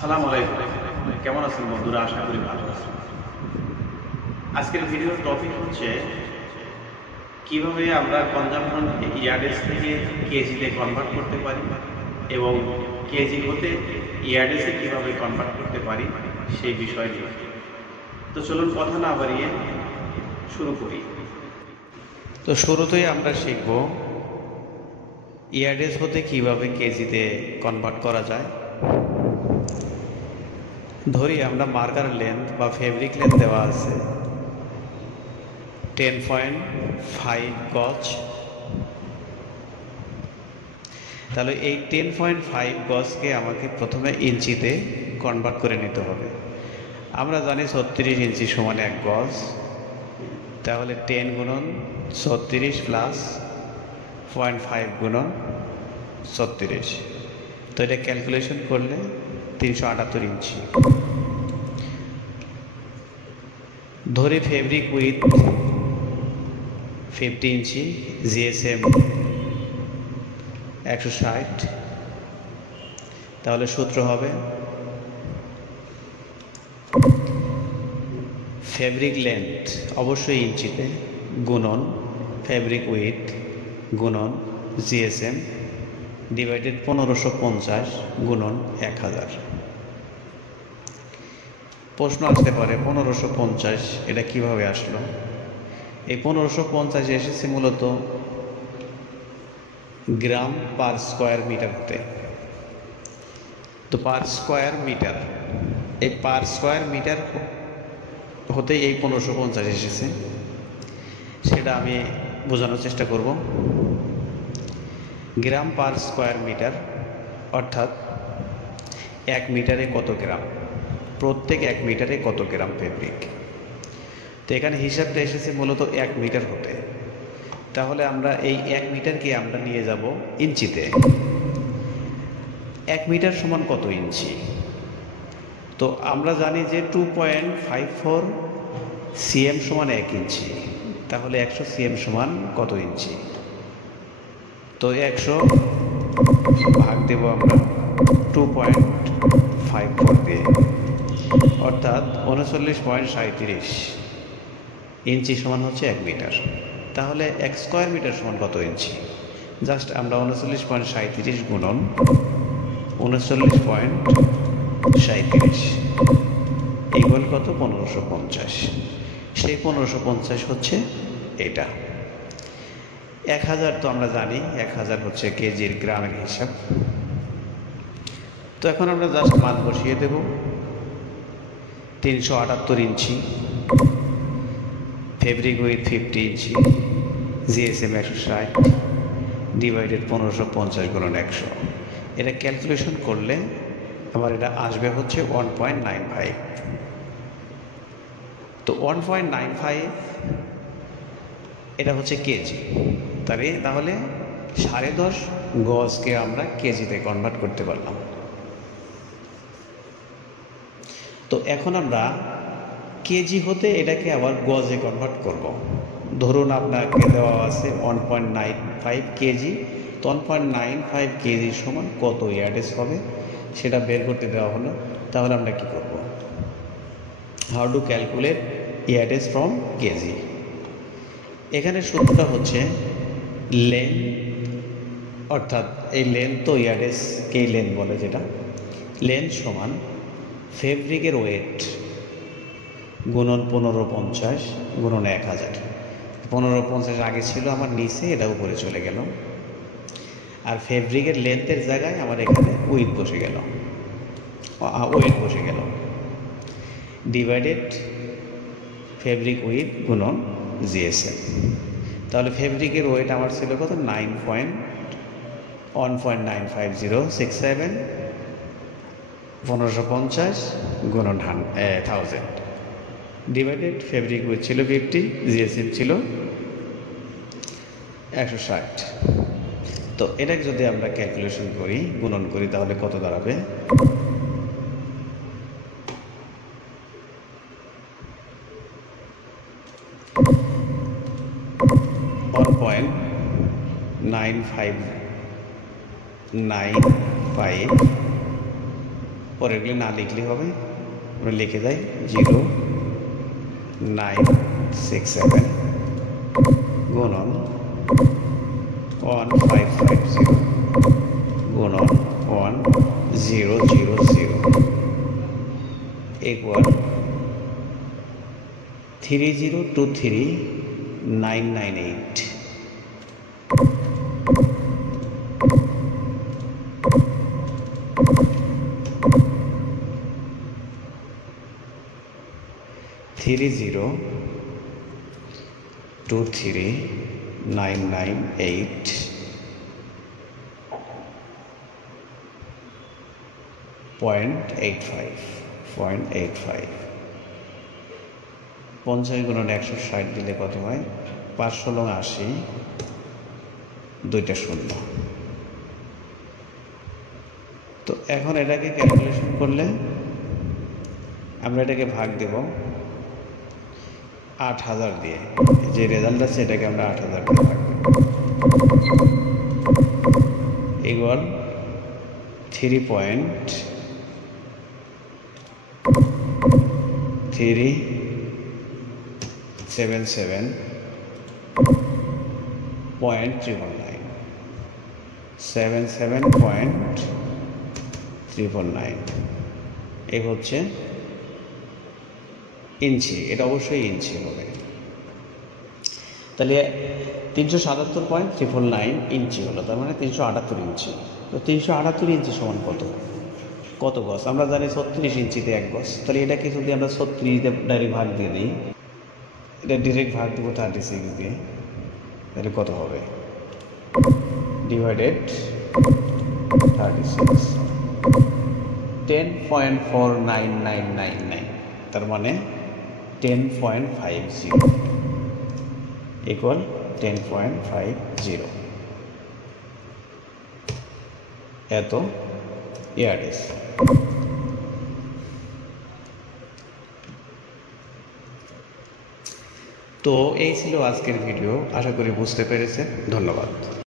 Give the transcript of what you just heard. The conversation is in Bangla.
আসসালামু আলাইকুম। কেমন আছেন বন্ধুরা? আশা করি ভালো আছেন। আজকের ভিডিওর টপিক হচ্ছে কিভাবে আমরা কনজাম্পশন ইয়ার্ডেজ থেকে কেজিতে কনভার্ট করতে পারি এবং কেজি হতে ইয়ার্ডেজে কিভাবে কনভার্ট করতে পারি সেই বিষয় নিয়ে। তো চলুন কথা না বাড়িয়ে শুরু করি। তো শুরুতেই আমরা শিখব ইয়ার্ডেজ হতে কিভাবে কেজিতে কনভার্ট করা যায়। ধরি আমরা মার্কার লেন্থ বা ফেব্রিক লেন্থ দেওয়া আছে 10.5 গজ। তাহলে এই 10.5 গজকে আমাকে প্রথমে ইঞ্চিতে কনভার্ট করে নিতে হবে। আমরা জানি 36 ইঞ্চি সমান 1 গজ, তাহলে 10 গুণন 36 প্লাস 0.5 গুণন 36, তো এটা ক্যালকুলেশন করলে 378 ইঞ্চি। ধরি ফেব্রিক উইথ 50 ইঞ্চি, জিএসএম 160, তাহলে সূত্র হবে ফেব্রিক লেন্থ অবশ্যই ইঞ্চিতে গুণন ফেব্রিক উইথ গুণন জিএসএম ডিভাইডেড 1550 গুণন 1000। প্রশ্ন আসতে পারে 1550 এটা কিভাবে আসলো? এই 1550 এসেছে মূলত গ্রাম পার স্কোয়ার মিটার হতে। তো পার স্কোয়ার মিটার, এই পার স্কোয়ার মিটার হতে এই 1550 এসেছে, সেটা আমি বোঝানোর চেষ্টা করব। গ্রাম পার স্কোয়ার মিটার অর্থাৎ 1 মিটারে কত গ্রাম, প্রত্যেক 1 মিটারে কত গ্রাম ফেব্রিক। তো এখানে হিসাবটা এসেছে মূলত 1 মিটার হতে। তাহলে আমরা এই 1 মিটারকে আমরা নিয়ে যাব ইঞ্চিতে। 1 মিটার সমান কত ইঞ্চি? তো আমরা জানি যে 2.54 সিএম সমান 1 ইঞ্চি। তাহলে 100 সিএম সমান কত ইঞ্চি? তো 100 ভাগ দেব আমরা 2.54 দিয়ে, অর্থাৎ 39.37 ইঞ্চি সমান হচ্ছে 1 মিটার। তাহলে 1 স্কোয়ার মিটার সমান কত ইঞ্চি? জাস্ট আমরা 39.37 গুণন 39.37 ইকুয়াল কত? 1550। সেই 1550 হচ্ছে এটা। 1000 তো আমরা জানি 1000 হচ্ছে কেজির গ্রামের হিসাব। তো এখন আমরা জাস্ট মান বসিয়ে দেব 378 inch fabric with 50 inch GSM 160 divided 1550 গুণন 100। এটা ক্যালকুলেশন করলে আমার এটা আসবে হচ্ছে 1.95। তো 1.95 এটা হচ্ছে কেজি। তাহলে 10.5 গজকে আমরা কেজিতে কনভার্ট করতে পারলাম। তো এখন আমরা কেজি হতে এটাকে আবার গজে কনভার্ট করব। ধরুন আপনাকে দেওয়া আছে 1.95 কেজি, তো 1.95 কেজি সমান কত ইয়ার্ডেজ হবে সেটা বের করতে দেওয়া হলো। তাহলে আমরা কি করব? How to calculate yardage from kg. এখানে সূত্রটা হচ্ছে লেন্থ, অর্থাৎ এই লেন্থ তো ইয়ার্ডেজকেই লেন্থ বলে, যেটা লেন্থ সমান ফেব্রিকের ওয়েট গুণন 1550 গুণন 1000। 1550 আগে ছিল আমার নিচে, এটা উপরে চলে গেল, আর ফেব্রিকের লেন্থের জায়গায় আমার এখানে ওয়েট বসে গেল ডিভাইডেড ফেব্রিক উইথ গুণন জিএসএম। তাহলে ফেব্রিকের ওয়েট আমার ছিল কত? 1.95067 1550 গুণন 1000 ডিভাইডেড ফেব্রিক উইথ ছিল 50, জিএসএম ছিল 160। তো এটাকে যদি আমরা ক্যালকুলেশন করি, গুণন করি, তাহলে কত দাঁড়াবে? 1.9595 পরেরগুলি না লিখলেই হবে, আমরা লিখে যাই 0,967 গুণন 1550 গুণন 1000 equal 3023998। थ्री 3023998 0.85 50 গুণন 160 দিলে কত হয়? 580 দুইটা শূন্য। তো এখন এটাকে ক্যালকুলেশন করলে আমরা এটাকে ভাগ দেব 8000 দিয়ে। যে রেজাল্ট আছে এটাকে আমরা 8000 দিয়ে ভাগ দেব, ইকুয়াল 77.399 এই হচ্ছে ইঞ্চি। এটা অবশ্যই ইঞ্চি হবে। তাহলে 377.399 ইঞ্চি হলো, তার মানে 378 ইঞ্চি। তো 378 ইঞ্চি সমান কত গজ? আমরা জানি 36 ইঞ্চিতে 1 গজ। তাহলে এটাকে যদি আমরা 36 দিয়ে ডাইরেক্ট ভাগ দিয়ে দিই, এটা ডিরেক্ট ভাগ দেবো 36 দিয়ে, তাহলে কত হবে? ডিভাইডেড 36 10.49999, তার মানে 10.50 ইকুয়াল 10.50 এত ইয়ার্ডস। তো এই ছিল আজকের ভিডিও, আশা করি বুঝতে পেরেছেন। ধন্যবাদ।